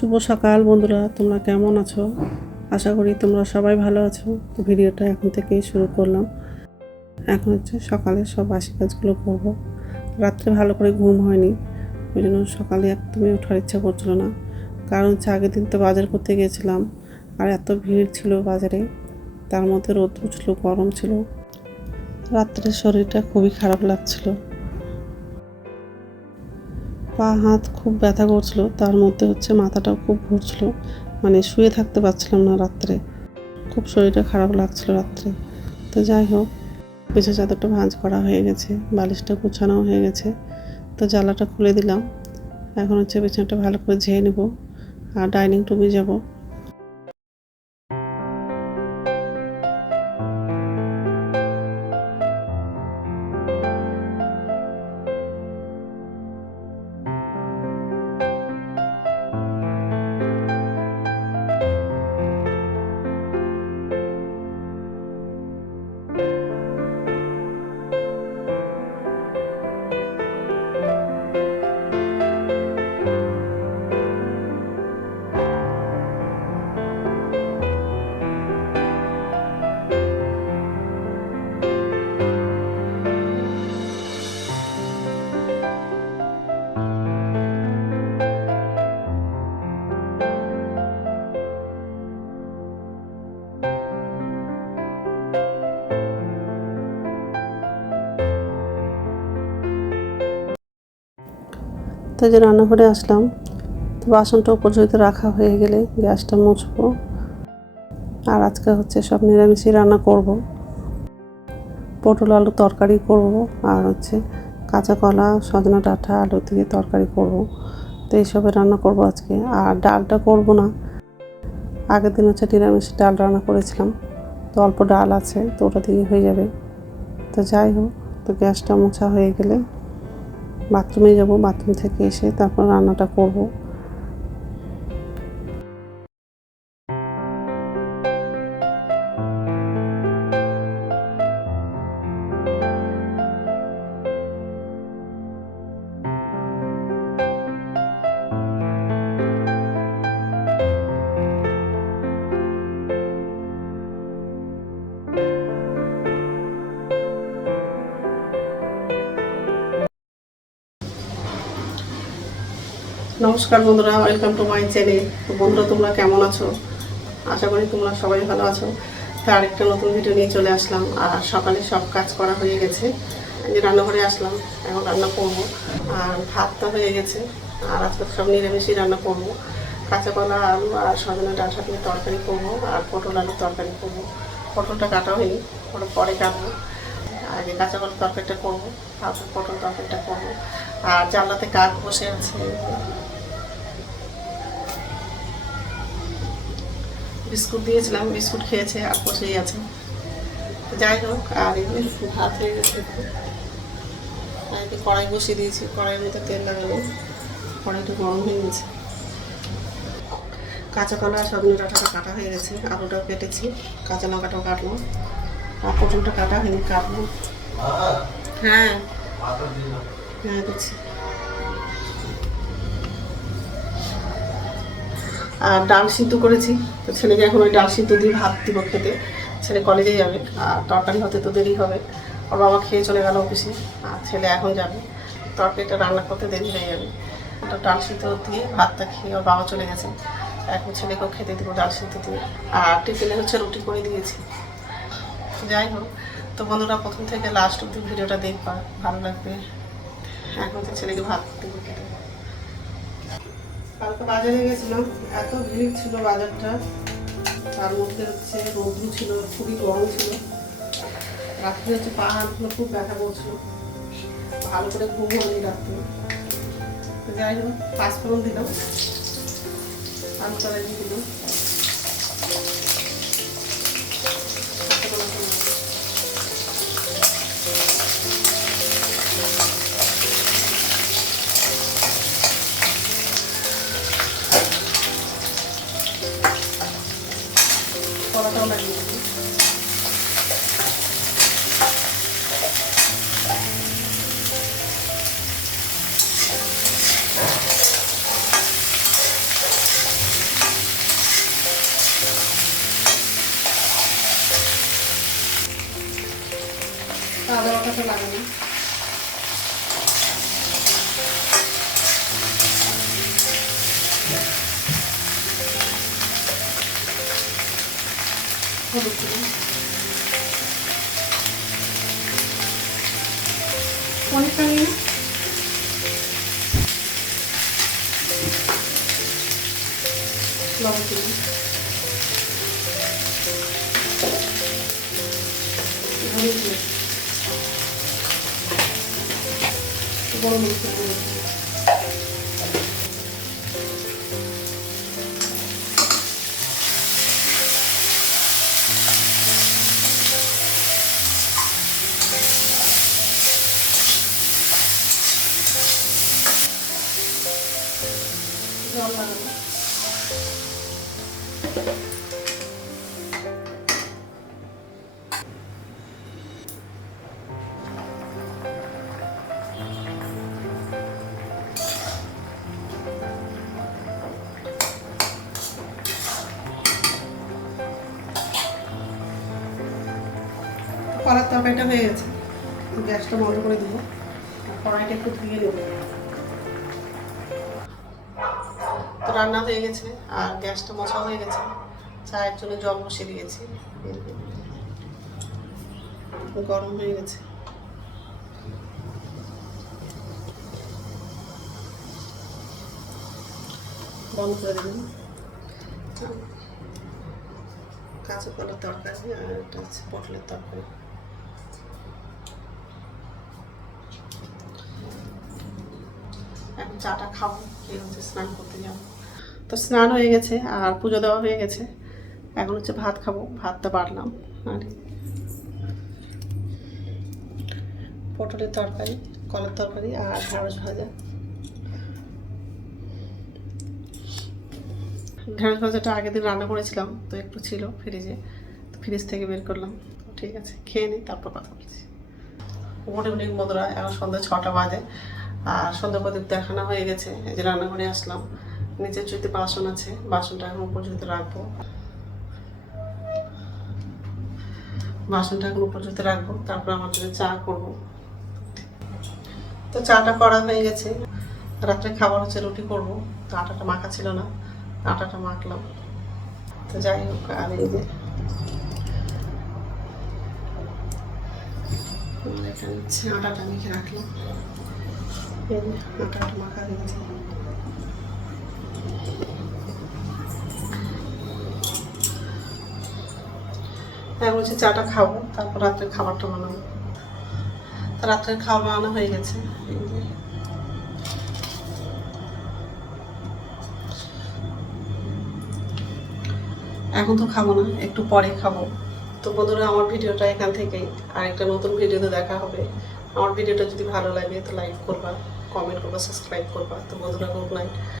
শুভ সকাল বন্ধুরা, তোমরা কেমন আছো? আশা করি তোমরা সবাই ভালো আছো। তো ভিডিওটা এখন থেকেই শুরু করলাম। এখন হচ্ছে সকালে সব বাসি কাজগুলো করব। রাত্রে ভালো করে ঘুম হয়নি, ওই জন্য সকালে একদমই ওঠার ইচ্ছা করছিল না। কারণ হচ্ছে আগের দিন তো বাজার করতে গিয়েছিলাম, আর এত ভিড় ছিল বাজারে, তার মধ্যে রোদ ছিল গরম ছিল। রাত্রে শরীরটা খুবই খারাপ লাগছিল। পা, হাত খুব ব্যথা করছিল। তার মধ্যে হচ্ছে মাথাটাও খুব ঘুরছিল। মানে শুয়ে থাকতে পারছিলাম না রাত্রে। খুব শরীরটা খারাপ লাগছিল রাত্রে। তো যাই হোক পিছু চাদরটা ভাঁজ করা হয়ে গেছে, বালিশটা গুছানো হয়ে গেছে। তো জ্বালাটা খুলে দিলাম। এখন হচ্ছে বিছানাটা ভালো করে ঝেয়ে নেব। আর ডাইনিং রুমে যাব। তো এই যে রান্নাঘরে আসলাম, তো বাসনটা যদি রাখা হয়ে গেলে গ্যাসটা মুছবো। আর আজকে হচ্ছে সব নিরামিষই রান্না করব। পটল আলু তরকারি করব আর হচ্ছে কাঁচা কলা, সজনা ডাঁটা, আলু দিয়ে তরকারি করব। তো এইসবের রান্না করব আজকে। আর ডালটা করব না। আগের দিন হচ্ছে নিরামিষ ডাল রান্না করেছিলাম। তো অল্প ডাল আছে, তো ওটা দিয়ে হয়ে যাবে। তো যাই হোক, তো গ্যাসটা মোছা হয়ে গেলে বাথরুমে যাব বাথরুম থেকে এসে তারপর রান্নাটা করব। নমস্কার বন্ধুরা ওয়েলকাম টু মাই চ্যানেল তো বন্ধুরা, তোমরা কেমন আছো? আশা করি তোমরা সবাই ভালো আছো। তার আরেকটা নতুন ভিডিও নিয়ে চলে আসলাম। আর সকালে সব কাজ করা হয়ে গেছে। যে রান্নাঘরে আসলাম, এখন রান্না করব। আর ভাতটা হয়ে গেছে। আর আজকে তো সব নিরামিষই রান্না করব। কাঁচা কলা আলু আর সজনা ডাঁটা দিয়ে তরকারি করব। আর পটল আলুর তরকারি করব। পটলটা কাটা হয়নি, ওটা পরে কাটবো। আর এই কাঁচা কলার তরকারিটা করব। তারপর পটল তরকারিটা করব। আর জানলাতে কাক বসে আছে। বিস্কুট দিয়েছিলাম, বিস্কুট খেয়েছে, আর বসেই আছে। যাই হোক, আর যে ভাত হয়ে গেছে কড়াই বসিয়ে দিয়েছি, কড়াইয়ের মধ্যে তেল লাগাবো। কড়াইটা গরম হয়ে গেছে। কাঁচা কলা সজনে ডাঁটাটা কাটা হয়ে গেছে আলুটাও কেটেছি, কাঁচা লঙ্কাটাও কাটলাম আর পটলটা কাটা হয়নি, কাটবো। হ্যাঁ। হ্যাঁ দিচ্ছি। আর ডাল সিদ্ধ করেছি। তো ছেলেকে এখন ওই ডাল সিদ্ধ দিয়ে ভাত দিব খেতে। ছেলে কলেজে যাবে, আর তরকারি হতে তো দেরি হবে। ওর বাবা খেয়ে চলে গেল অফিসে আর ছেলে এখন যাবে। তরকারিটা রান্না করতে দেরি হয়ে যাবে। ওটা ডাল সিদ্ধ দিয়ে ভাতটা খেয়ে ওর বাবা চলে গেছে। এখন ছেলেকেও খেতে দেবো ডাল সিদ্ধ দিয়ে। আর টিফিনে হচ্ছে রুটি করে দিয়েছি। যাই হোক, তো বন্ধুরা প্রথম থেকে লাস্ট অব্দি ভিডিওটা দেখবা, ভালো লাগবে। এখন তো ছেলেকে ভাত দেবো খেতে। কালকে বাজারে গেছিলাম, এত ভিড় ছিল বাজারটা। তার মধ্যে হচ্ছে রৌদ্র ছিল, খুবই গরম ছিল। রাত্রে হচ্ছে পাহাড়গুলো খুব ব্যথা করছিল। ভালো করে ঘুম হয়নি রাত্রে। যাই হোক, পাঁচ পাঁচফোড়ন দিলাম। আলু তলায় দিলাম। আদা বাটাটা লাগানো হলুদ অনেকটা নিয়ে লবণ দিলাম হলুদ দিলাম বড় কলার তরকারিটা হয়ে গেছে। গ্যাসটা বন্ধ করে দিব। কড়াইটা একটু ধুয়ে নেব তো রান্না হয়ে গেছে, আর গ্যাসটা মশা হয়ে গেছে। চায়ের জন্য জল বসিয়ে দিয়েছি। গরম হয়ে গেছে। বন্ধ করে দেবেন কাঁচা কলার তরকারি আর এটা হচ্ছে পটলের তরকারি। চাটা খাব হচ্ছে স্নান করতে যাব। তো স্নান হয়ে গেছে, আর পুজো দেওয়া হয়ে গেছে। এখন হচ্ছে ভাত খাব, ভাতটা বাড়লাম, আর পটলের তরকারি, কলার তরকারি আর ঢেঁড়স ভাজা। ঢেঁড়স ভাজাটা আগের দিন রান্না করেছিলাম, তো একটু ছিল ফ্রিজে, তো ফ্রিজ থেকে বের করলাম। ঠিক আছে, খেয়ে নিই তারপর কথা বলছি। গুড ইভিনিং বন্ধুরা এখন সন্ধ্যা ছটা বাজে। আর সন্ধ্যা প্রদীপ দেখানো হয়ে গেছে। এই যে রান্নাঘরে আসলাম। নিচের যদি বাসন আছে। বাসনটা এখন পর্যন্ত রাখব। বাসনটা এখন পর্যন্ত রাখব। তারপর আমার জন্য চা করব। তো চাটা করা হয়ে গেছে। রাত্রে খাবার হচ্ছে রুটি করব। তো আটাটা মাখা ছিল না। আটাটা মাখলাম। তো যাই হোক, আর এই যে আটাটা মেখে রাখলাম। আটাটা মাখা হয়ে গেছে এখন হচ্ছে চাটা খাব, তারপর রাত্রে খাবারটা বানাবো। তো রাত্রের খাওয়া বানানো হয়ে গেছে। এখন তো খাব না, একটু পরে খাব। তো বন্ধুরা, আমার ভিডিওটা এখান থেকেই। আর একটা নতুন ভিডিওতে দেখা হবে। আমার ভিডিওটা যদি ভালো লাগে, তো লাইক করবা। কমেন্ট করবা সাবস্ক্রাইব করবা তো বন্ধুরা গুড নাইট